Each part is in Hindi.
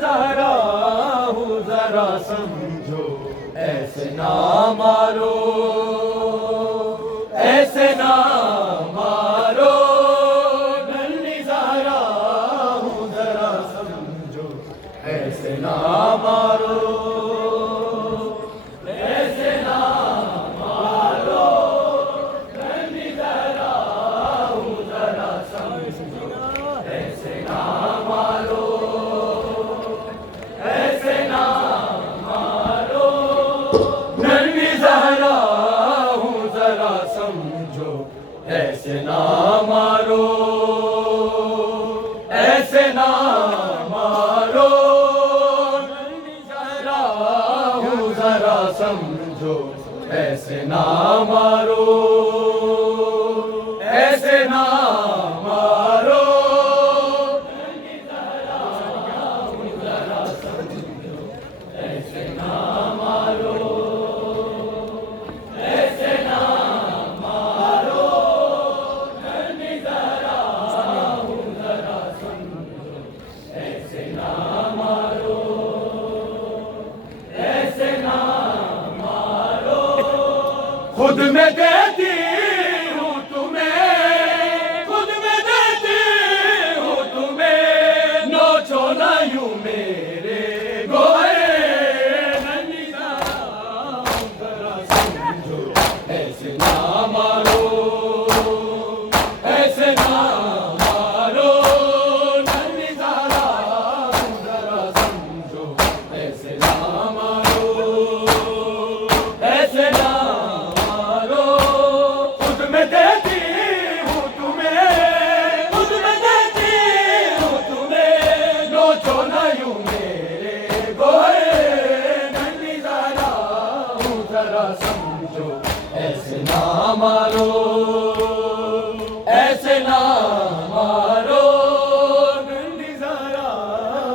ज़हरा हूँ ज़रा समझो, ऐसे ना मारो, ऐसे ना मारो। नन्ही ज़हरा हूँ ज़रा समझो, ऐसे ना मारो, ऐसे ना मारो। नन्ही ज़हरा हूँ ज़रा समझो, ऐसे ना मारो, ऐसे ना मारो। नन्ही ज़हरा हूँ ज़रा समझो, ऐसे ना मारो, ऐसे ना मारो। नन्ही ज़हरा हूँ ज़रा समझो, ऐसे ना मारो, ऐसे ना मारो। नन्ही ज़हरा हूँ ज़रा समझो, ऐसे ना मारो, ऐसे ना मारो। नन्ही ज़हरा हूँ ज़रा समझो, ऐसे ना मारो, ऐसे ना मारो। खुद में देती हूँ तुम्हें, खुद में देती हूँ तुम्हें, नोचो ना यूं मेरे गोहे। नन्ही ज़हरा हूँ ज़रा समझो, ऐसे ना मारो, ऐसे ना मारो। नन्ही ज़हरा हूँ ज़रा समझो, ऐसे ना मारो, ऐसे ना मारो। खुद में देती हूँ तुम्हें, खुद में देती हूँ तुम्हें, नोचो ना यूं मेरे गोहे। नन्ही ज़हरा हूँ ज़रा समझो, ऐसे ना मारो, ऐसे ना मारो। नन्ही ज़हरा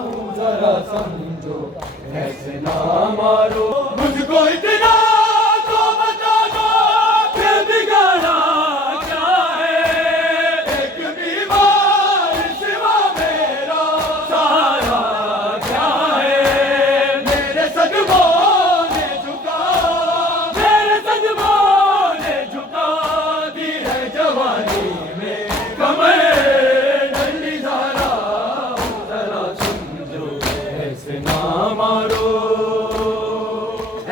हूँ ज़रा समझो, ऐसे ना मारो। मुझको इतना तो बता दो, फिर बिगाड़ा क्या है? एक बीमार सिवा मेरा सहारा क्या है? मेरे सदमों ने झुका, मेरे सदमों ने झुका दी है जवानी में कमर। नन्ही ज़हरा हूँ ज़रा समझो, ऐसे ना मारो,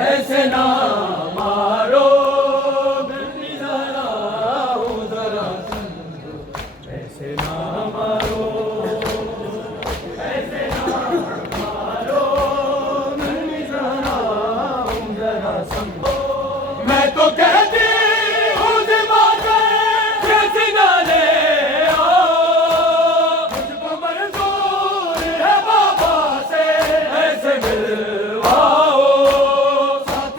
ऐसे ना मारो। नन्ही ज़हरा हूँ ज़रा समझो, ऐसे ना मारो, ऐसे ना मारो। नन्ही ज़हरा हूँ ज़रा समझो। मैं तो कहती हूँ दिमाग कैसी ना ले आओ, मुझको मंजूर है बाबा से ऐसे मिलवाओ। साथ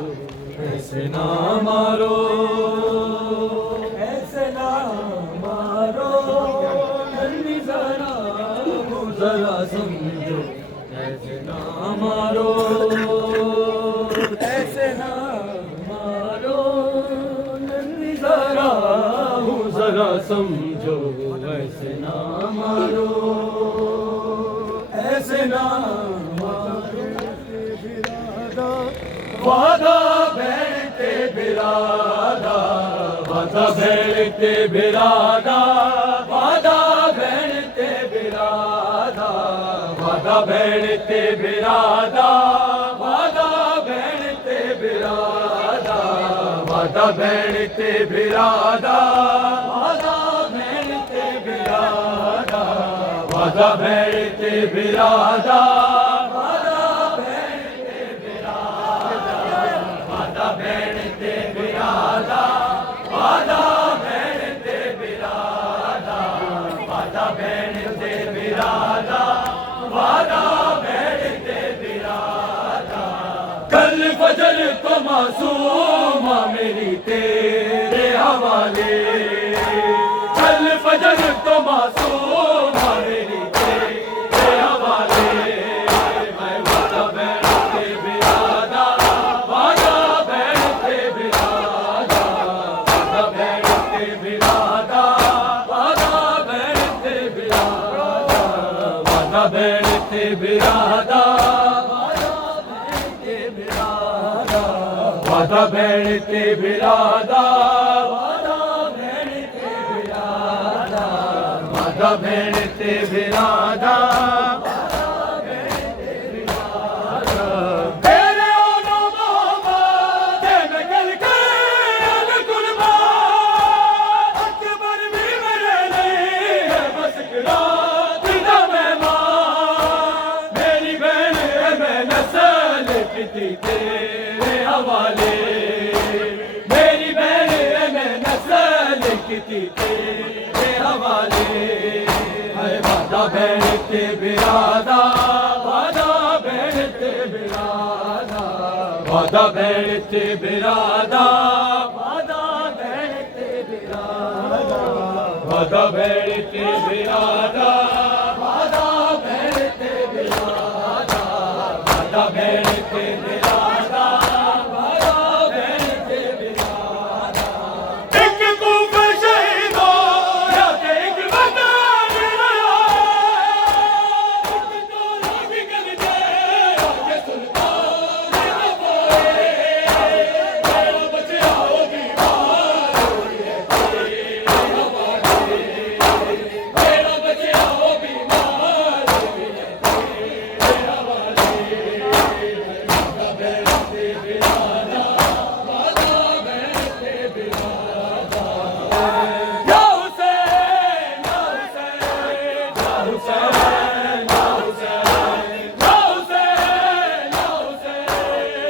ऐसे ना मारो, ऐसे ना मारो, नन्ही जरा हो जरा समझो, ऐसे ना मारो, ऐसे ना मारो, नन्ही जरा हो जरा समझो, ऐसे ना मारो, ऐसे ना मारो। वादा भेड़ते बिरादा, वादा भेड़ते बिरादा, वादा भेड़ते बिरादा, वादा भेड़ते बिरादा, वादा भेड़ते बिरादा, वादा भेड़ते बिरादा, वादा भेड़ते बिरादा, वादा भेड़ते बिरादा, भेड़ते बिरादा, वादा भेड़ते बिरादा, वादा भेड़ते बिरादा, वादा भेड़ते बिरादा। कल फजर तो मासूमा मेरी तेरे हवाले, कल फजर तो मासूमा मेरी तेरे हवाले। मैं वादा भेड़ते बिरादा, वादा भेड़ते बिरादा, वादा भेड़ते बिरादा, वादा भेड़ते बिरादा, वादा भेड़ते बिरादा, वादा भेड़ते बिरादा, वादा भेड़ते बिरादा, वादा भेड़ते बिरादा, तेरे ओनो मोहम्मद में कल के कुर्बा, अकबर भी मेरे लिए है बस रात का मेहमान। मेरी बहन है मैं नस्ल की थी तेरे हवाले, मेरी बहन है मैं नस्ल की थी तेरे हवाले। है वादा भेड़ते बिरादा, वादा भेड़ते बिरादा, वादा भेड़ते बिरादा, वादा भेड़ते बिरादा, वादा भेड़ते बिरादा, वादा भेड़ते बिरादा, वादा भेड़ते बिरादा, वादा भेड़ते बिरादा। एक कूफे शहीदो या एक वतन रहा, एक तोला बिगड़ गए आगे सुल्तान अबोए। मेरा बचाओ बीमार हुई है तेरे हवाले, मेरा बचाओ बीमार हुई है तेरे हवाले। वादा भेड़ते बिरादा, वादा भेड़ते बिरादा। या हुसैन, या हुसैन, या हुसैन, या हुसैन, या हुसैन, या हुसैन,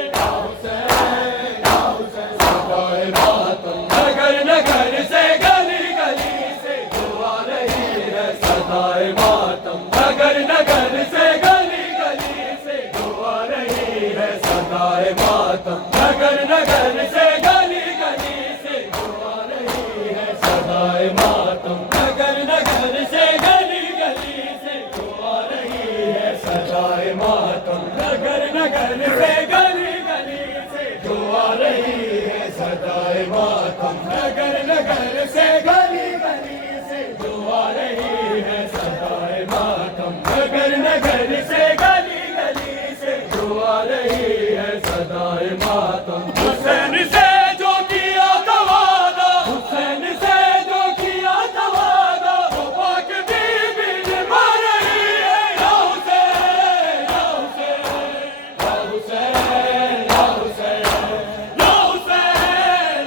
या हुसैन, या हुसैन। सदाए मातम नगर नगर से गली गली से दुआ रही है, सदाए मातम नगर नगर से गली गली से दुआ रही है, सदाए मातम नगर नगर से गली गली से दुआ रही है, सदाए मातम नगर नगर से गली गली से दुआ रही है, सदाए मातम नगर नगर से गली गली से दुआ रही है, सदाए मातम नगर नगर से गली गली से दुआ रही है, सदाए मातम नगर नगर से गली गली से दुआ रही है, सदाए मातम। हुसैन से जो किया था वादा, हुसैन से जो किया था वादा, वो पाक बीबी निभा रही है। या हुसैन, या हुसैन, या हुसैन, या हुसैन, या हुसैन,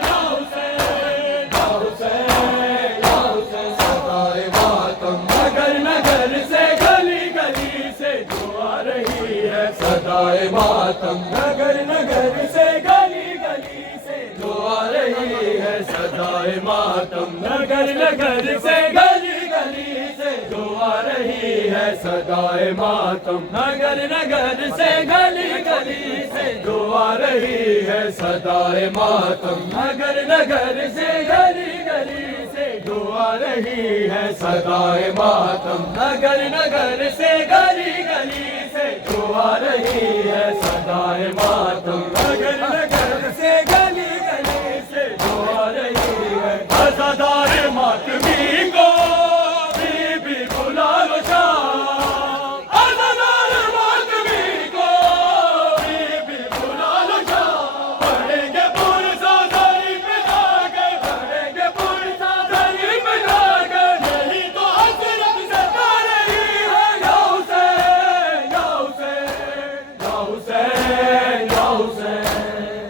या हुसैन, या हुसैन, या हुसैन। सदाए मातम नगर नगर से गली गली से दुआ रही है, सदाए मातम नगर नगर से गली गली से दुआ रही है, सदाए मातम नगर नगर से गली गली से दुआ रही है, सदाए मातम नगर नगर से गली गली से दुआ रही है, सदाए मातम, नगर नगर से गली गली से जो आ रही है सदाए मातम, नगर नगर से गली गली से जो आ रही है सदाए मातम।